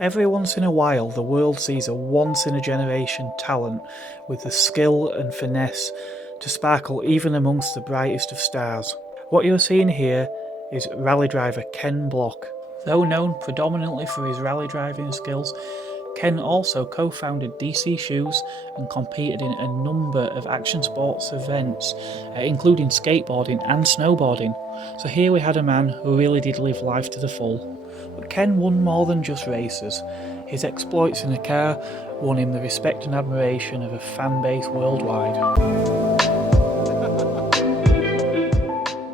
Every once in a while, the world sees a once-in-a-generation talent with the skill and finesse to sparkle even amongst the brightest of stars. What you're seeing here is rally driver Ken Block. Though known predominantly for his rally driving skills, Ken also co-founded DC Shoes and competed in a number of action sports events, including skateboarding and snowboarding. So here we had a man who really did live life to the full. But Ken won more than just races. His exploits in a car won him the respect and admiration of a fan base worldwide.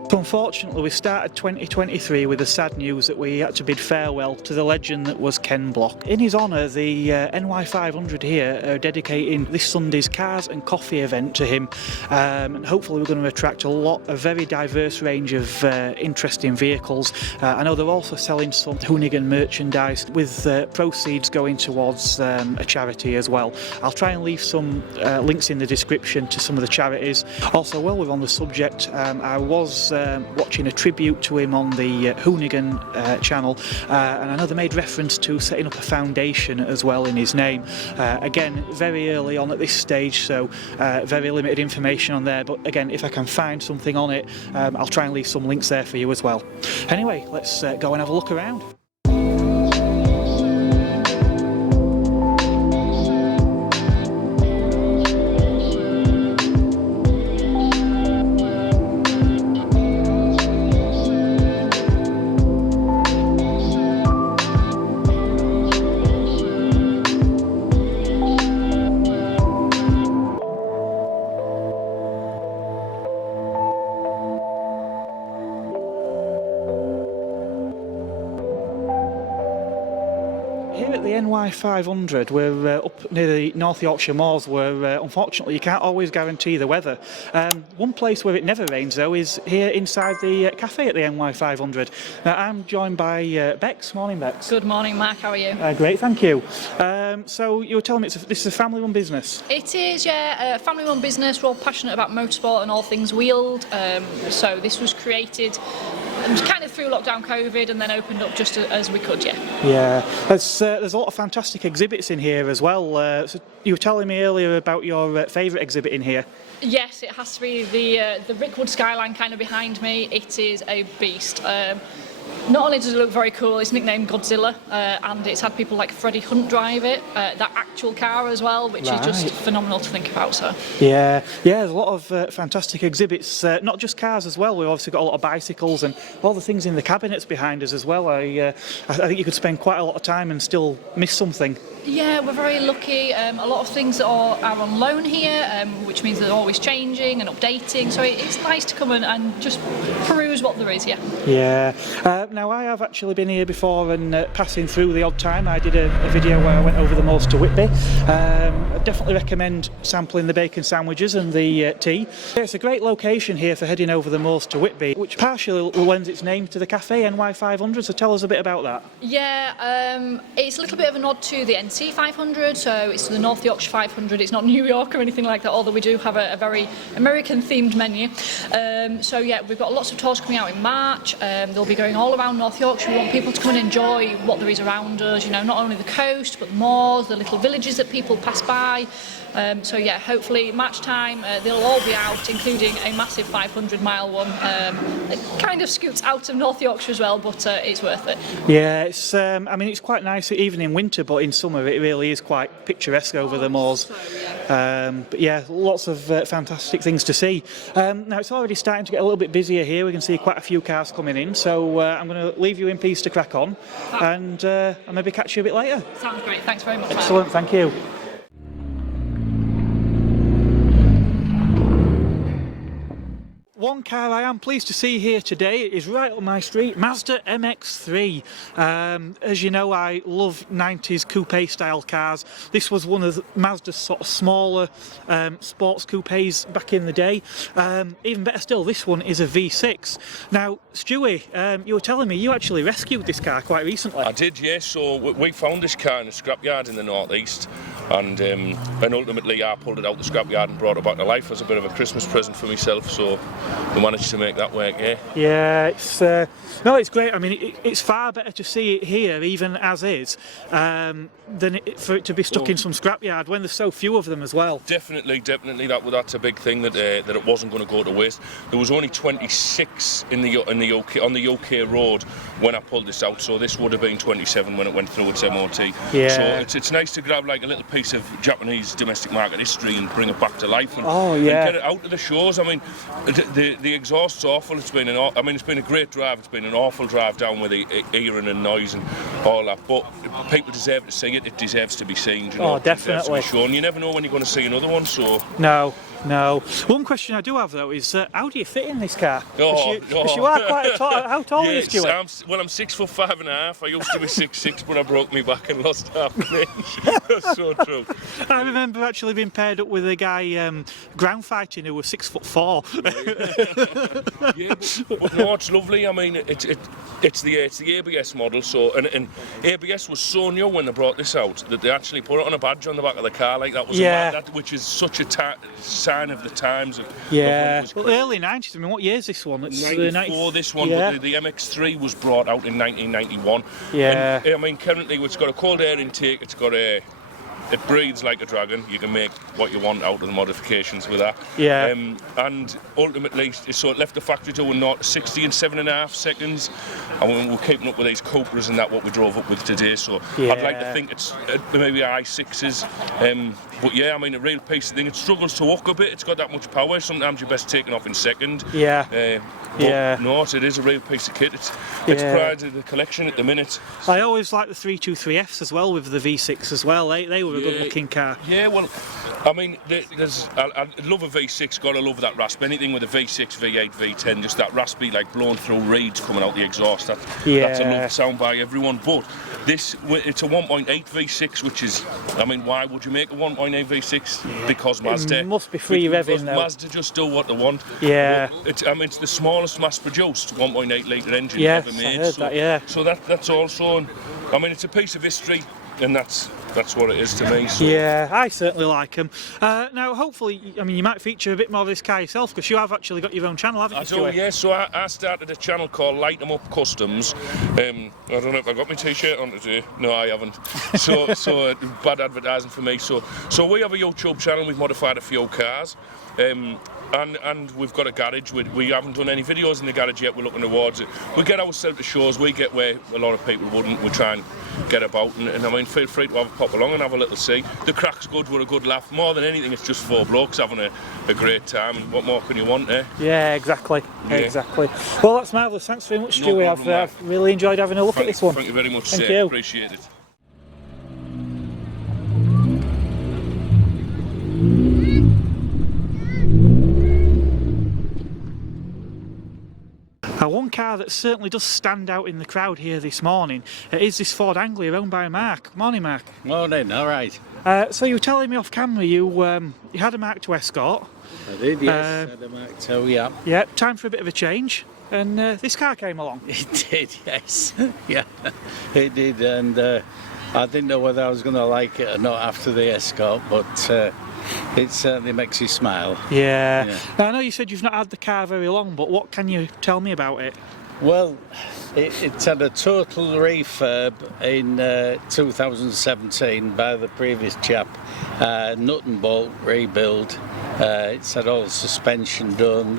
So unfortunately we started 2023 with the sad news that we had to bid farewell to the legend that was Ken Block. In his honour, the NY500 here are dedicating this Sunday's Cars and Coffee event to him, and hopefully we're going to attract a very diverse range of interesting vehicles. I know they're also selling some Hoonigan merchandise with proceeds going towards a charity as well. I'll try and leave some links in the description to some of the charities. Also, while we're on the subject, I was watching a tribute to him on the Hoonigan channel, and I know they made reference to setting up a foundation as well in his name. Again, very early on at this stage, so very limited information on there, but again, if I can find something on it, I'll try and leave some links there for you as well. Anyway, let's go and have a look around. Here at the NY500, we're up near the North Yorkshire moors where unfortunately you can't always guarantee the weather. One place where it never rains though is here inside the cafe at the NY500. Now I'm joined by Bex. Morning, Bex. Good morning, Mark. How are you? Great, thank you. So you were telling me this is a family-run business? It is, yeah, a family-run business. We're all passionate about motorsport and all things wheeled. So this was created kind of through lockdown COVID and then opened up just as we could, yeah. Yeah, there's a lot of fantastic exhibits in here as well. So you were telling me earlier about your favourite exhibit in here. Yes, it has to be the Rickwood skyline kind of behind me. It is a beast. Not only does it look very cool, it's nicknamed Godzilla, and it's had people like Freddie Hunt drive it, that actual car as well, which is just phenomenal to think about. So yeah, there's a lot of fantastic exhibits, not just cars as well. We've obviously got a lot of bicycles and all the things in the cabinets behind us as well. I think you could spend quite a lot of time and still miss something. Yeah, we're very lucky. A lot of things are on loan here, which means they're always changing and updating. So it's nice to come and just peruse what there is, yeah. Yeah. Now I have actually been here before and passing through the odd time. I did a video where I went over the moors to Whitby. I definitely recommend sampling the bacon sandwiches and the tea. It's a great location here for heading over the moors to Whitby, which partially lends its name to the cafe NY500. So tell us a bit about that. Yeah, it's a little bit of a nod to the NC500, so it's the North Yorkshire 500. It's not New York or anything like that, although we do have a very American-themed menu. So yeah, we've got lots of tours coming out in March. They'll be going all around North Yorkshire. We want people to come and enjoy what there is around us, you know, not only the coast, but the moors, the little villages that people pass by. So yeah, hopefully March time they'll all be out, including a massive 500-mile one. It kind of scoots out of North Yorkshire as well, but it's worth it. Yeah, it's I mean it's quite nice even in winter, but in summer it really is quite picturesque over the moors. But yeah, lots of fantastic things to see. Now it's already starting to get a little bit busier here. We can see quite a few cars coming in, so I'm going to leave you in peace to crack on, and I'll maybe catch you a bit later. Sounds great. Thanks very much. Excellent, thank you. One car I am pleased to see here today is right up my street, Mazda MX-3. As you know, I love 90s coupe style cars. This was one of Mazda's sort of smaller sports coupes back in the day. Even better still, this one is a V6. Now, Stewie, you were telling me you actually rescued this car quite recently. I did, yes. So we found this car in a scrapyard in the northeast, and ultimately I pulled it out the scrapyard and brought it back to life as a bit of a Christmas present for myself. So we managed to make that work. Yeah, it's no, it's great. I mean, it's far better to see it here, even as is, than for it to be stuck in some scrapyard when there's so few of them as well. Definitely, that's a big thing, that it wasn't going to go to waste. There was only 26 on the UK road when I pulled this out, so this would have been 27 when it went through its MOT. Yeah. So it's nice to grab like a little piece of Japanese domestic market history and bring it back to life and, Oh, and yeah. get it out to the shows. I mean, the exhaust's awful. It's been a great drive. It's been an awful drive down with the earring and noise and all that. But people deserve to see it. It deserves to be seen. You know? Oh, definitely. It deserves to be shown. You never know when you're going to see another one. So No. One question I do have though is how do you fit in this car? Because you are quite tall. How tall are you, Stuart? I'm 6'5.5". I used to be 6'6", but I broke my back and lost half an inch. That's so true. I remember actually being paired up with a guy ground fighting who was 6'4". Yeah, but no, it's lovely. I mean, it's the ABS model. So and ABS was so new when they brought this out that they actually put it on a badge on the back of the car, like that was which is such a sign of the times. Well, early 90s. I mean, what year is this one? It's 94. This one, but the MX3 was brought out in 1991. Yeah. And, I mean, currently it's got a cold air intake. It breathes like a dragon. You can make what you want out of the modifications with that. Yeah. And ultimately, so it left the factory doing 0 to 60 in 7.5 seconds. And we're keeping up with these Cupras and that, what we drove up with today. So I'd like to think it's maybe i6s. But yeah, I mean, a real piece of thing. It struggles to walk a bit. It's got that much power. Sometimes you're best taken off in second. But no, it is a real piece of kit. It's pride of the collection at the minute. I always like the 323Fs as well with the V6 as well. They were a good looking car. Yeah, well, I mean, I love a V6. Gotta love that rasp. Anything with a V6, V8, V10, just that raspy, like blown through reeds coming out the exhaust. That's a lovely sound by everyone. But it's a 1.8 V6, which is, I mean, why would you make a 1.8 V6? Because Mazda. It must be free revving though. Mazda just do what they want. Yeah. But it's the smallest mass-produced 1.8 litre engine Yes, ever made. I heard that, yeah. So that's also, I mean, it's a piece of history, and that's what it is to me. So. Yeah, I certainly like them. Now, hopefully, I mean, you might feature a bit more of this car yourself because you have actually got your own channel, haven't you, Stuart? I do, yeah. So I started a channel called Light 'Em Up Customs. I don't know if I got my t-shirt on today. No, I haven't. So bad advertising for me. So we have a YouTube channel. We've modified a few cars. And we've got a garage. We haven't done any videos in the garage yet. We're looking towards it. We get ourselves to shows. We get where a lot of people wouldn't. We try and get about. And I mean, feel free to have a pop along and have a little see. The crack's good. We're a good laugh. More than anything, it's just 4 blokes having a great time. And what more can you want, eh? Yeah, exactly. Yeah. Exactly. Well, that's marvellous. Thanks very much, No Stuart. problem, I've really enjoyed having a look at this one. Thank you very much, Thank sir. you. Appreciate it. One car that certainly does stand out in the crowd here this morning is this Ford Anglia owned by Mark. Morning, Mark. Morning, all right. So you were telling me off camera you had a Mark II Escort. I did, yes. Had a Mark II, yeah. Yeah, time for a bit of a change. And this car came along. It did, yes. Yeah, it did. And I didn't know whether I was going to like it or not after the Escort, but it certainly makes you smile. Yeah. Now, I know you said you've not had the car very long, but what can you tell me about it? Well, it's had a total refurb in 2017 by the previous chap. Nut and bolt rebuild. It's had all the suspension done.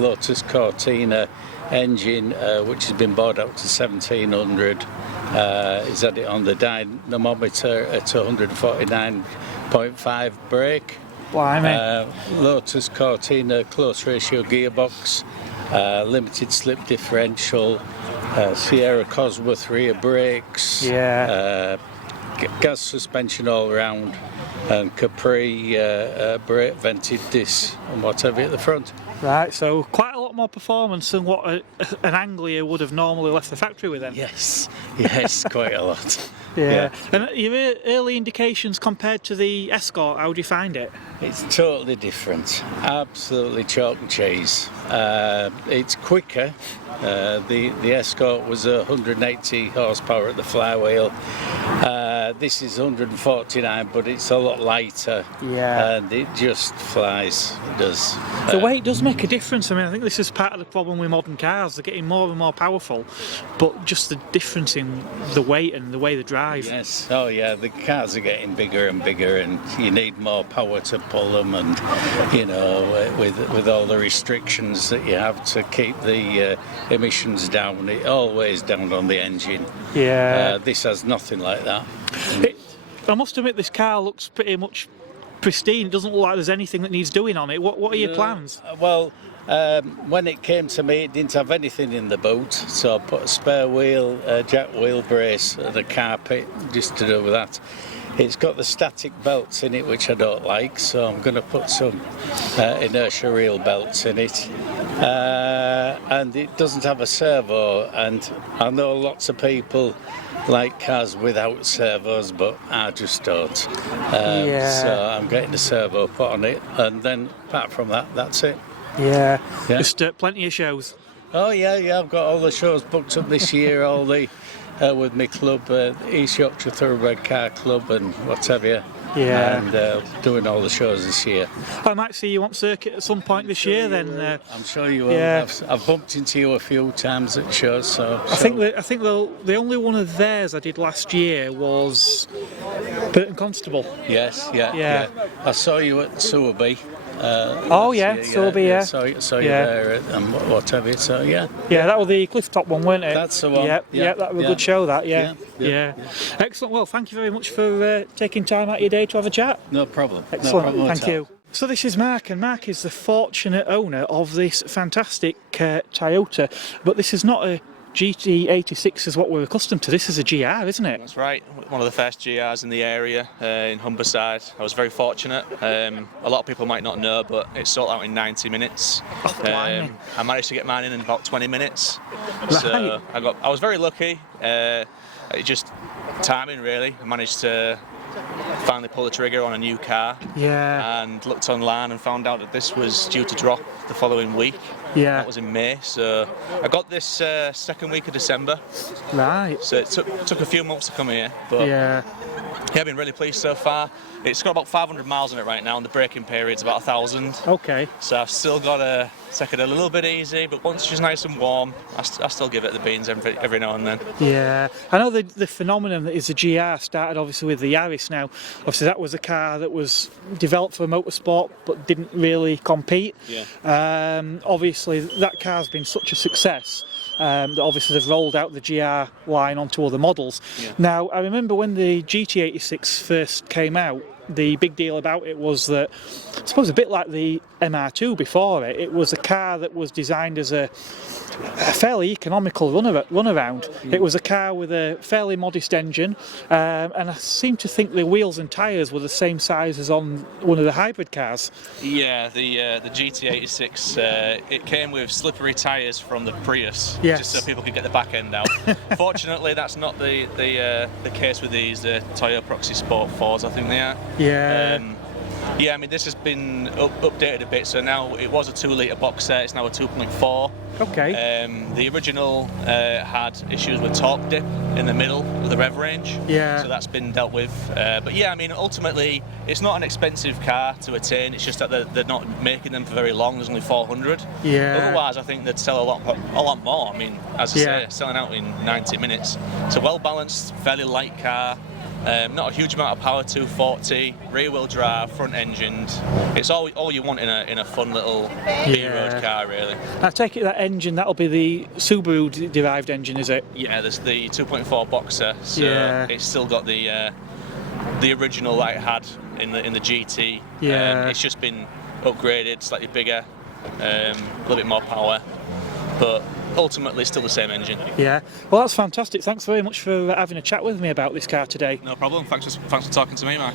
Lotus Cortina engine, which has been brought up to 1700. He's had it on the dynamometer at 149.5 brake. Blimey. Lotus Cortina close ratio gearbox, limited slip differential, Sierra Cosworth rear brakes, gas suspension all round, and Capri brake vented discs and whatever at the front. Right, so quite a lot more performance than what an Anglia would have normally left the factory with then. Yes, quite a lot. Yeah. And your early indications compared to the Escort, how do you find it? It's totally different. Absolutely chalk and cheese. It's quicker, The Escort was 180 horsepower at the flywheel. This is 149, but it's a lot lighter. Yeah. And it just flies. It does. The weight does make a difference. I mean, I think this is part of the problem with modern cars. They're getting more and more powerful, but just the difference in the weight and the way they drive. Yes. Oh yeah. The cars are getting bigger and bigger, and you need more power to pull them. And you know, with all the restrictions that you have to keep the emissions down, it always down on the engine. Yeah. This has nothing like that. I must admit, this car looks pretty much pristine. It doesn't look like there's anything that needs doing on it. What are your plans? Well, when it came to me, it didn't have anything in the boot, so I put a spare wheel, a jack wheel brace, and a carpet just to do with that. It's got the static belts in it, which I don't like, so I'm going to put some inertia reel belts in it. And it doesn't have a servo, and I know lots of people like cars without servos, but I just don't. So I'm getting a servo put on it, and then apart from that, that's it. Yeah. Just plenty of shows. Oh yeah, I've got all the shows booked up this year, all the with my club, East Yorkshire Thoroughbred Car Club and whatever. Yeah. And doing all the shows this year. I might see you on circuit at some point this year then. I'm sure you will. Yeah. I've bumped into you a few times at shows, so. I think the only one of theirs I did last year was Burton Constable. Yes, Yeah. yeah. I saw you at Sowerby. Sowerby, yeah. Saw you there and whatever, so yeah. Yeah, that was the cliff top one, weren't it? That's the one. Yeah, that was a good show, that, yeah. Yeah. Excellent. Well, thank you very much for taking time out of your day to have a chat. No problem. Excellent. No problem Thank at all. you. So this is Mark, and Mark is the fortunate owner of this fantastic Toyota, but this is not a GT86 is what we're accustomed to. This is a GR, isn't it? That's right, one of the first GRs in the area in Humberside. I was very fortunate. A lot of people might not know, but it sold out in 90 minutes. I managed to get mine in about 20 minutes. Right. So I was very lucky. It just timing really. I managed to finally pull the trigger on a new car. Yeah. And looked online and found out that this was due to drop the following week. Yeah. That was in May, so I got this second week of December. Right. So it took a few months to come here, but Yeah. I've been really pleased so far. It's got about 500 miles on it right now, and the braking period's about 1,000. Okay. So I've still got to take it a little bit easy, but once she's nice and warm, I still give it the beans every now and then. Yeah. I know the phenomenon that is the GR started obviously with the Yaris now. Obviously that was a car that was developed for motorsport but didn't really compete. Yeah. Obviously that car's been such a success. That obviously they've rolled out the GR line onto other models. Yeah. Now I remember when the GT86 first came out, the big deal about it was that, I suppose a bit like the MR2 before it, it was a car that was designed as a fairly economical runaround. It was a car with a fairly modest engine, and I seem to think the wheels and tyres were the same size as on one of the hybrid cars. Yeah, the GT86, it came with slippery tyres from the Prius, Yes. just so people could get the back end out. Fortunately, that's not the case with these Toyota Proxy Sport 4s, I think they are. Yeah. Yeah, I mean, this has been updated a bit, so now it was a 2-litre box set, it's now a 2.4. Okay. The original had issues with torque dip in the middle of the rev range, Yeah. so that's been dealt with. But yeah, I mean, ultimately, it's not an expensive car to attain, it's just that they're not making them for very long, there's only 400. Yeah. Otherwise, I think they'd sell a lot more. I mean, as I Yeah. say, selling out in 90 minutes. It's a well-balanced, fairly light car. Not a huge amount of power, 240, rear-wheel drive, front-engined. It's all you want in a fun little B-road car, really. I take it that engine, that'll be the Subaru-derived engine, is it? Yeah, there's the 2.4 Boxer, so Yeah. it's still got the original that it had in the GT. Yeah. It's just been upgraded, slightly bigger, a little bit more power, but ultimately still the same engine. Yeah. Well, that's fantastic. Thanks very much for having a chat with me about this car today. No problem. Thanks for talking to me, Mark.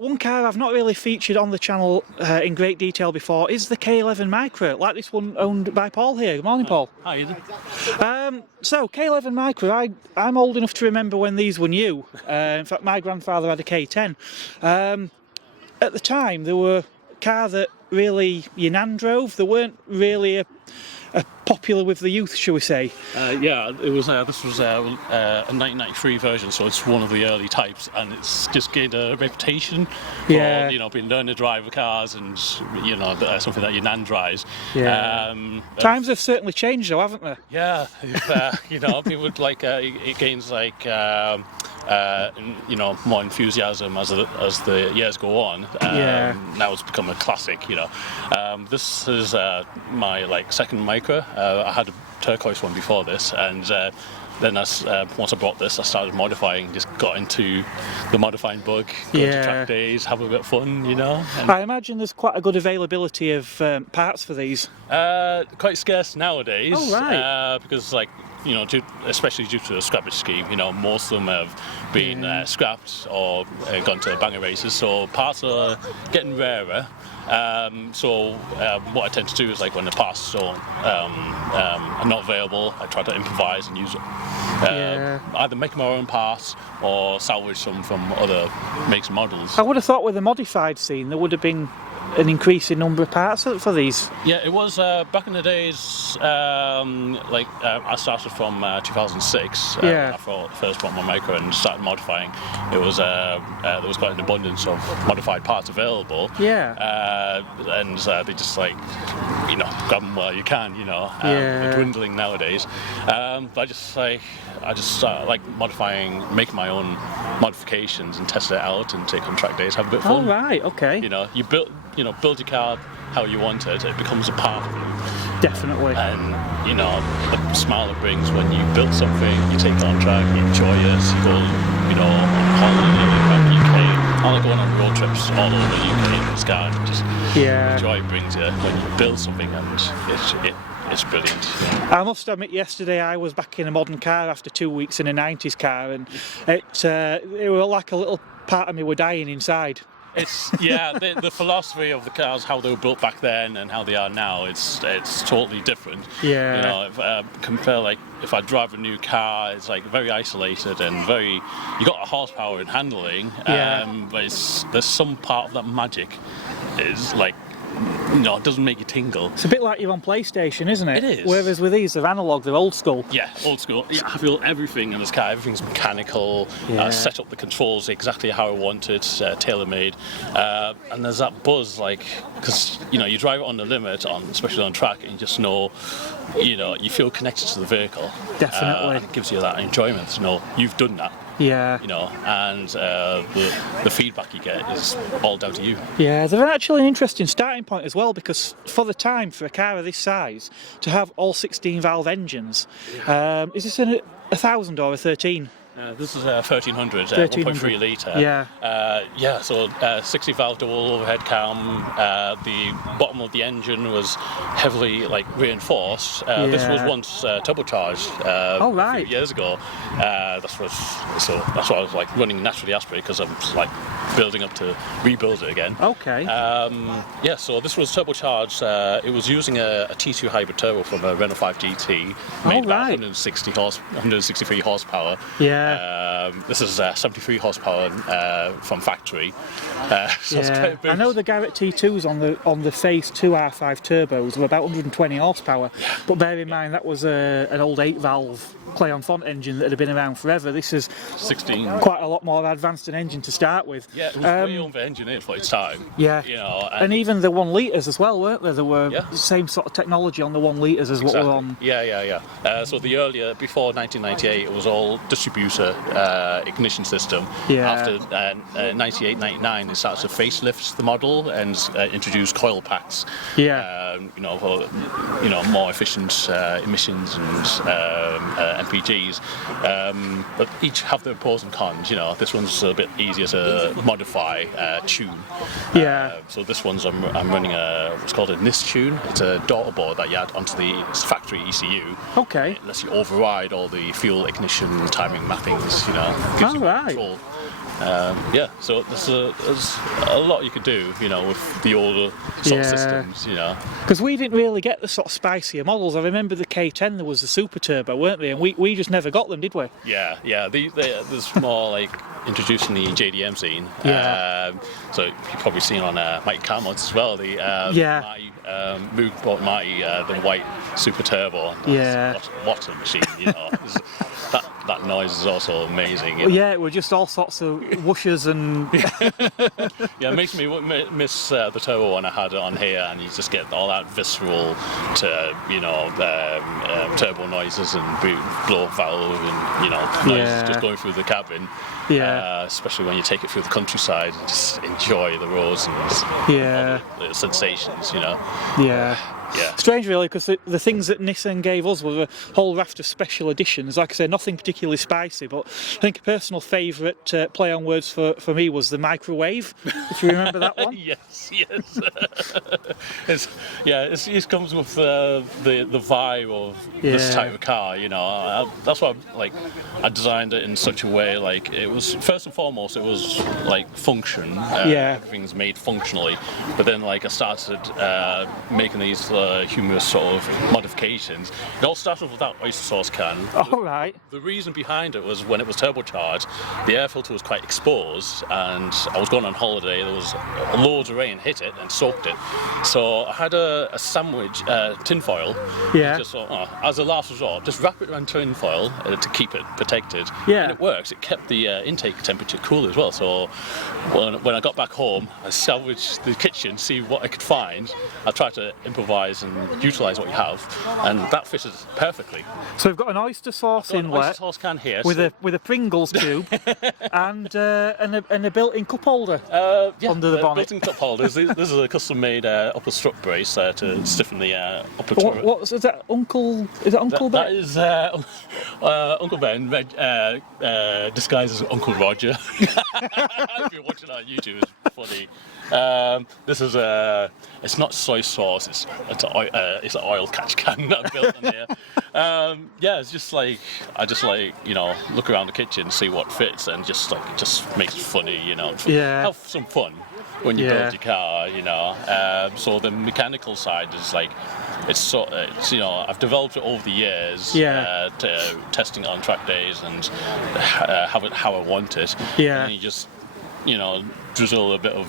One car I've not really featured on the channel in great detail before is the K11 Micro, like this one owned by Paul here. Good morning, Paul. Hi, Ian. So K11 Micro, I'm old enough to remember when these were new. In fact, my grandfather had a K10. At the time, they were a car that really your nan drove. They weren't really a popular with the youth, shall we say? Yeah, it was. This was a 1993 version, so it's one of the early types, and it's just gained a reputation for being learning to drive cars, and something that your nan drives. Yeah. Times have certainly changed, though, haven't they? Yeah, people would like it gains like more enthusiasm as the years go on. Now it's become a classic. This is my second Micra. I had a turquoise one before this, and then once I bought this, I started modifying. Just got into the modifying bug. Go to track days, have a bit of fun, And I imagine there's quite a good availability of parts for these. Quite scarce nowadays. Oh, right. Because especially due to the scrappage scheme, most of them have been scrapped or gone to banger races, so parts are getting rarer. What I tend to do is when the parts are not available, I try to improvise and use either make my own parts or salvage some from other makes and models. I would have thought with the modified scene there would have been an increasing number of parts for these. Yeah, it was back in the days. I started from 2006. I first bought my Micro and started modifying. It was there was quite an abundance of modified parts available. Yeah. And they just grab them while you can. They're dwindling nowadays. But I just like modifying, making my own modifications and test it out and take on track days, have a bit of fun. Oh, right, okay. You build your car how you want it. It becomes a part of you. Definitely. And the smile it brings when you build something, you take it on track, you enjoy it, you go, on holiday around the UK. I like going on road trips all over the UK in this car, and just the joy it brings you when you build something, and it's brilliant. I must admit, yesterday I was back in a modern car after 2 weeks in a 90s car, and it was like a little part of me were dying inside. It's the philosophy of the cars, how they were built back then and how they are now, it's totally different. Compare if I drive a new car, it's very isolated and you got a horsepower in handling, but there's some part of that magic is it doesn't make you tingle. It's a bit like you're on PlayStation, isn't it? It is. Whereas with these, they're analog, they're old school. Yeah, old school. Yeah, I feel everything in this car, everything's mechanical. I set up the controls exactly how I want it, tailor-made. And there's that buzz, because you drive it on the limit, especially on track, and you just know, you feel connected to the vehicle. Definitely. And it gives you that enjoyment to know you've done that. Yeah. And the feedback you get is all down to you. Yeah, they're actually an interesting starting point as well, because for the time, for a car of this size, to have all 16 valve engines, is this a 1000 or a 13? This is a 1300, 1.3 litre. So 60 valve double overhead cam. The bottom of the engine was heavily reinforced. This was once turbocharged a few years ago. That's what I was running naturally aspirated, because I'm building up to rebuild it again. Okay. So this was turbocharged. It was using a T2 hybrid turbo from a Renault 5 GT, made about 163 horsepower. Yeah. This is 73 horsepower from factory. I know the Garrett T2s on the Phase 2 R5 turbos were about 120 horsepower, but bear in mind that was an old 8-valve Clay-on-Font engine that had been around forever. This is 16. Quite a lot more advanced an engine to start with. Yeah, it was way over-engineered for its time. Yeah. And even the 1 litres as well, weren't there? There were the same sort of technology on the 1 litres as what were on. So the earlier, before 1998, it was all distributor ignition system. Yeah. After 98, 99, they started to facelift the model and introduce coil packs. Yeah. For more efficient emissions and MPGs. But each have their pros and cons. This one's a bit easier to modify, tune. Yeah. So this one's I'm running what's called a NIS tune. It's a daughter board that you add onto the factory ECU. Okay. It lets you override all the fuel, ignition, timing mappings. Gives you right. control. So there's a lot you could do, with the older sort of systems, Because we didn't really get the sort of spicier models. I remember the K10, there was the super turbo, weren't they? And we just never got them, did we? Yeah. There's more like introducing the JDM scene. Yeah. So you've probably seen on Mighty Car Mods as well. The Moog bought Mighty the white super turbo. What a machine, That noise is also amazing. Well, yeah, it were just all sorts of whooshes and... Yeah, it makes me miss the turbo one I had on here, and you just get all that visceral turbo noises and blow valve and, noises just going through the cabin. Yeah. Especially when you take it through the countryside and just enjoy the roads and all the sensations, Yeah. Yeah. Strange, really, because the things that Nissan gave us were a whole raft of special editions. Like I say, nothing particularly spicy, but I think a personal favourite play on words for me was the microwave, if you remember that one. Yes. It comes with the vibe of this type of car, that's why I designed it in such a way, like it was, first and foremost, it was like function. Everything's made functionally, but then I started making these humorous sort of modifications. It all started with that oyster sauce can. All right. The reason behind it was when it was turbocharged, the air filter was quite exposed, and I was going on holiday. There was loads of rain hit it and soaked it. So I had a sandwich tin foil. Yeah. Just thought, as a last resort, just wrap it around tin foil to keep it protected. Yeah. And it works. It kept the intake temperature cool as well. So when I got back home, I salvaged the kitchen, see what I could find. I tried to improvise and utilise what you have, and that fitted perfectly. So we've got an oyster sauce inlet, oyster sauce can here with a Pringles tube, and a built-in cup holder under the bonnet. Built-in cup holders. This is a custom-made upper strut brace to stiffen the upper turret. What's is that, Uncle? Is that Uncle Ben? That is Uncle Ben disguised as Uncle Roger. If you're watching on YouTube, it's funny. This is it's not soy sauce. It's an oil catch can that I built in here. It's just I look around the kitchen, see what fits, and just it just makes it funny, have some fun when you build your car, So the mechanical side is I've developed it over the years, to testing it on track days and have it how I want it. Yeah. And you just drizzle a bit of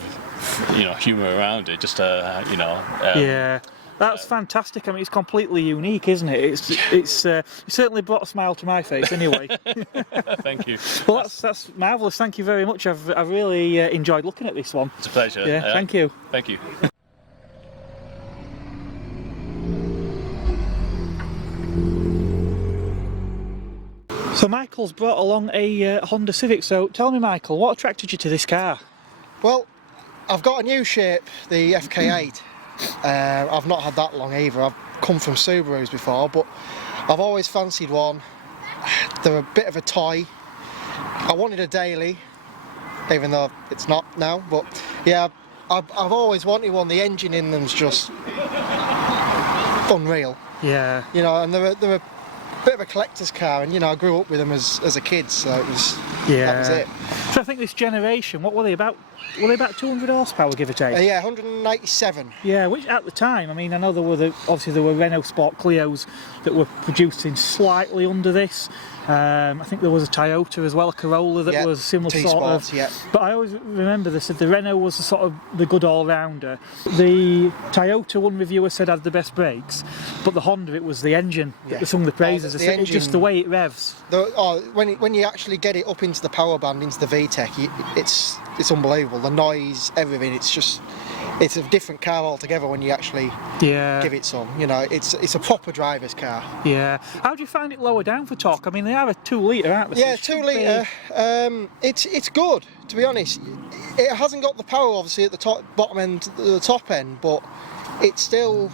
humour around it, just to That's fantastic. I mean, it's completely unique, isn't it? It's it certainly brought a smile to my face, anyway. Thank you. Well, that's marvellous. Thank you very much. I've really enjoyed looking at this one. It's a pleasure. Yeah, thank you. Thank you. So Michael's brought along a Honda Civic. So tell me, Michael, what attracted you to this car? Well, I've got a new shape, the FK8. I've not had that long either. I've come from Subarus before, but I've always fancied one. They're a bit of a toy. I wanted a daily, even though it's not now, but yeah, I've always wanted one. The engine in them's just unreal. Yeah. And they're a bit of a collector's car, and I grew up with them as a kid, so that was it. So I think this generation, what were they about? Were they about 200 horsepower, give or take? Yeah, 197. Yeah, which at the time, I mean, I know there were Renault Sport Clios that were producing slightly under this. I think there was a Toyota as well, a Corolla that was similar sort of. Yeah. But I always remember they said the Renault was the good all-rounder. The Toyota, one reviewer said, had the best brakes, but the Honda, it was the engine that sung the praises. It's just the way it revs. When you actually get it up into the power band, into the VTEC, it's unbelievable. The noise, everything, it's it's a different car altogether when you actually give it some. You know, it's a proper driver's car. Yeah. How do you find it lower down for torque? I mean, they are a 2 litre, aren't they? Yeah, 2 litre. It's good, to be honest. It hasn't got the power, obviously, at the bottom end, the top end, but it's still,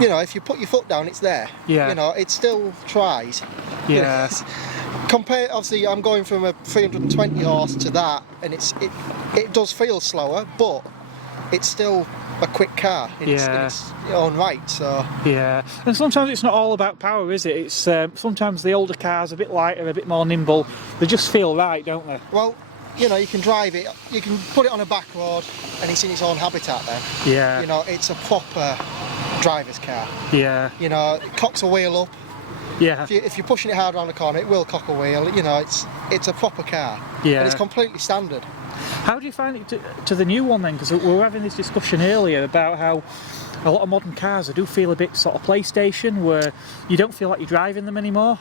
you know, if you put your foot down, it's there. Yeah. You know, it still tries. Yeah. Compare, obviously, I'm going from a 320 horse to that, and it does feel slower, but it's still a quick car in its own right. So yeah, and sometimes it's not all about power, is it? It's sometimes the older cars are a bit lighter, a bit more nimble. They just feel right, don't they? Well, you know, you can drive it, you can put it on a back road, and it's in its own habitat then. Yeah. You know, it's a proper driver's car. Yeah. You know, it cocks a wheel up. Yeah. If you're pushing it hard around the corner, it will cock a wheel. You know, it's a proper car. Yeah. And it's completely standard. How do you find it to the new one then? Because we were having this discussion earlier about how a lot of modern cars do feel a bit sort of PlayStation, where you don't feel like you're driving them anymore.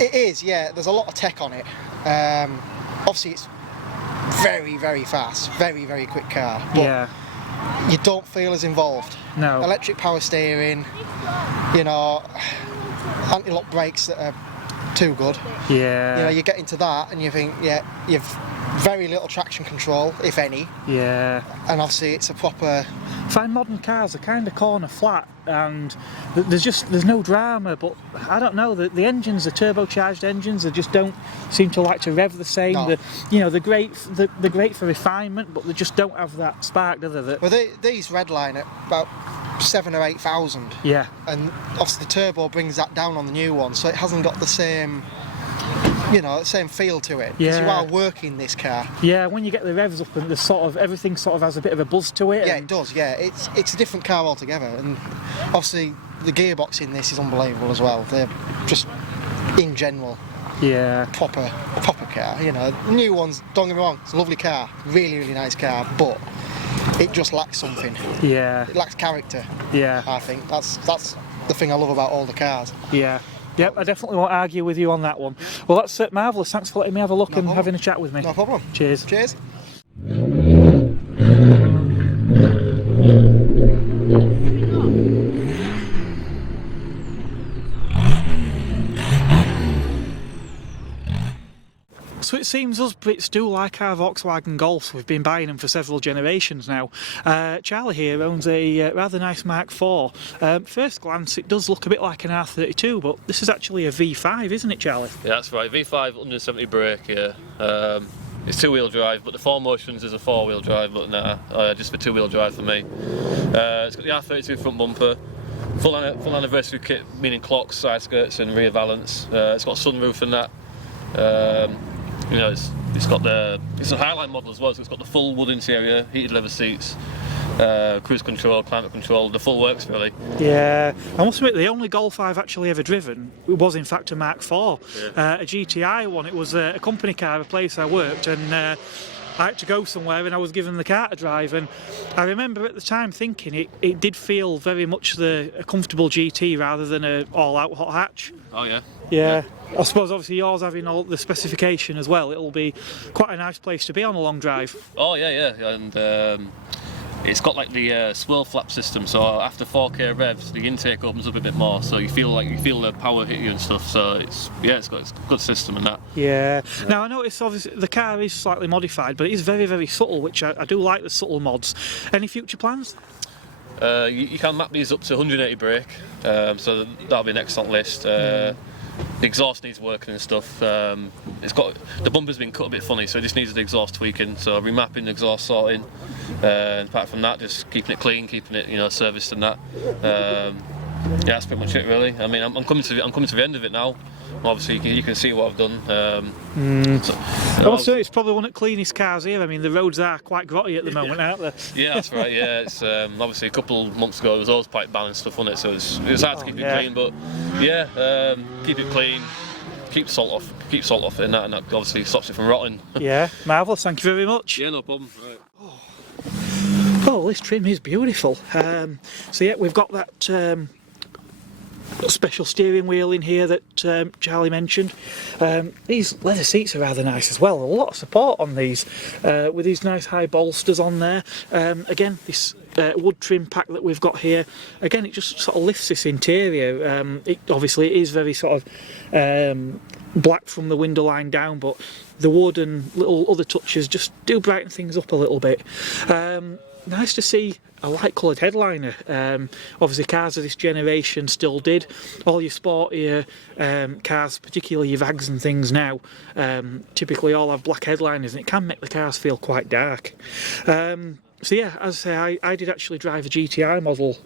It is, yeah. There's a lot of tech on it. Obviously, it's very, very fast, very, very quick car. But yeah. you don't feel as involved. No. Electric power steering, you know, anti-lock brakes that are too good. Yeah. You know, you get into that and you think, yeah, you've very little traction control, if any. Yeah. And obviously it's a proper... I find modern cars are kind of corner flat, and there's no drama, but I don't know, the engines, the turbocharged engines, they just don't seem to like to rev the same. No. You know, they're great for refinement, but they just don't have that spark, do they? Well, these redline at about 7,000 or 8,000. Yeah. And obviously the turbo brings that down on the new one, so it hasn't got the same, you know, same feel to it. Yeah. Because you are working this car. Yeah, when you get the revs up and everything sort of has a bit of a buzz to it. Yeah, it does, yeah. It's a different car altogether, and obviously the gearbox in this is unbelievable as well. They're just, in general, yeah, proper car, you know. The new ones, don't get me wrong, it's a lovely car, really, really nice car, but it just lacks something. Yeah. It lacks character. Yeah. I think that's the thing I love about all the cars. Yeah. Yep, I definitely won't argue with you on that one. Well, that's marvellous. Thanks for letting me have a look and having a chat with me. No problem. Cheers. Cheers. So it seems us Brits do like our Volkswagen Golfs. We've been buying them for several generations now. Charlie here owns a rather nice Mark IV. First glance, it does look a bit like an R32, but this is actually a V5, isn't it, Charlie? Yeah, that's right. V5 170 brake here. It's two-wheel drive, but the 4Motions is a four-wheel drive, but nah, just for two-wheel drive for me. It's got the R32 front bumper, full anniversary kit, meaning clocks, side skirts and rear valance. It's got a sunroof and that. You know, it's a Highline model as well, so it's got the full wood interior, heated leather seats, cruise control, climate control, the full works really. Yeah, I must admit the only Golf I've actually ever driven was in fact a Mark IV, a GTI one. It was a company car, a place I worked, and I had to go somewhere and I was given the car to drive, and I remember at the time thinking it did feel very much a comfortable GT rather than a all-out hot hatch. Oh yeah. Yeah. I suppose obviously yours having all the specification as well, it'll be quite a nice place to be on a long drive. Oh yeah, and it's got like the swirl flap system, so after 4k revs the intake opens up a bit more, so you feel the power hit you and stuff, so it's got a good system and that. Yeah. Now I notice obviously the car is slightly modified, but it is very, very subtle, which I do like the subtle mods. Any future plans? You can map these up to 180 brake, so that'll be an excellent list. The exhaust needs working and stuff. It's got the bumper's been cut a bit funny, so it just needs the exhaust tweaking. So remapping the exhaust sorting. And apart from that, just keeping it clean, keeping it serviced and that. Yeah, that's pretty much it really. I mean, I'm coming to the end of it now. Obviously, you can see what I've done. Also, it's probably one of the cleanest cars here. I mean, the roads are quite grotty at the moment, aren't they? Yeah, that's right. Yeah, it's obviously a couple of months ago there was always pipe ban and stuff on it, so it was hard to keep it clean. But yeah, keep it clean, keep salt off, and that obviously stops it from rotting. Yeah, marvellous. Thank you very much. Yeah, no problem. Right. Oh, this trim is beautiful. So yeah, we've got that special steering wheel in here that Charlie mentioned. These leather seats are rather nice as well. A lot of support on these, with these nice high bolsters on there. Again, this wood trim pack that we've got here, again, it just sort of lifts this interior. It obviously is very sort of black from the window line down, but the wood and little other touches just do brighten things up a little bit. Nice to see a light coloured headliner. Obviously cars of this generation still did. All your sportier cars, particularly your Vags and things now, typically all have black headliners, and it can make the cars feel quite dark. So yeah, as I say, I did actually drive a GTI model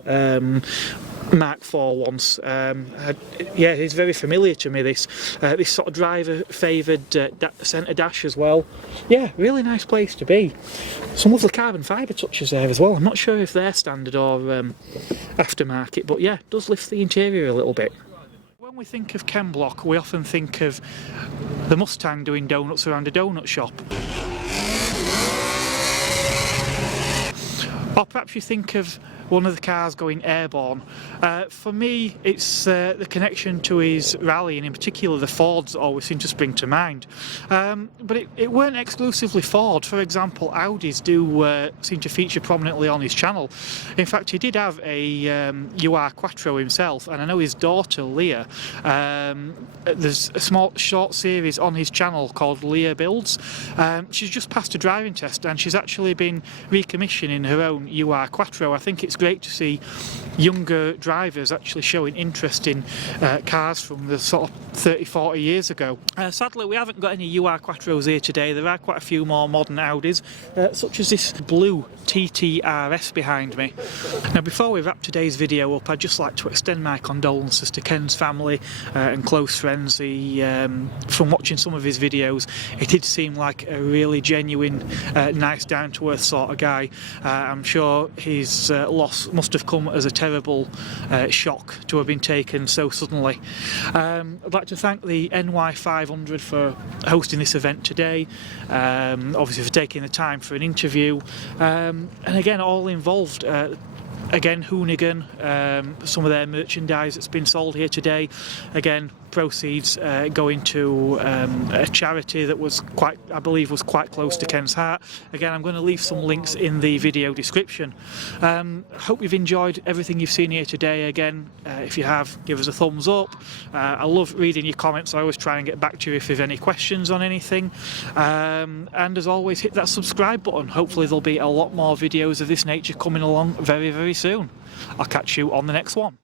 Mark IV once. Yeah, it's very familiar to me, this sort of driver favoured centre dash as well. Yeah, really nice place to be. Some lovely carbon fibre touches there as well. I'm not sure if they're standard or aftermarket, but yeah, it does lift the interior a little bit. When we think of Ken Block, we often think of the Mustang doing donuts around a donut shop. Or perhaps you think of one of the cars going airborne. For me, it's the connection to his rally, and in particular the Fords that always seem to spring to mind. But it weren't exclusively Ford. For example, Audis do seem to feature prominently on his channel. In fact, he did have a UR Quattro himself, and I know his daughter Leah, there's a small short series on his channel called Leah Builds. She's just passed a driving test, and she's actually been recommissioning her own UR Quattro. I think it's great to see younger drivers actually showing interest in cars from the sort of 30-40 years ago. Sadly, we haven't got any UR Quattros here today. There are quite a few more modern Audis, such as this blue TTRS behind me. Now, before we wrap today's video up, I'd just like to extend my condolences to Ken's family and close friends. From watching some of his videos, it did seem like a really genuine, nice, down-to-earth sort of guy. I'm sure his loss must have come as a terrible shock to have been taken so suddenly. I'd like to thank the NY500 for hosting this event today, obviously for taking the time for an interview, and again all involved. Again, Hoonigan, some of their merchandise that's been sold here today. Again, proceeds going to a charity that was I believe was quite close to Ken's heart. Again, I'm going to leave some links in the video description. Hope you've enjoyed everything you've seen here today. Again, if you have, give us a thumbs up. I love reading your comments. I always try and get back to you if there's any questions on anything. And as always, hit that subscribe button. Hopefully there'll be a lot more videos of this nature coming along very, very soon. I'll catch you on the next one.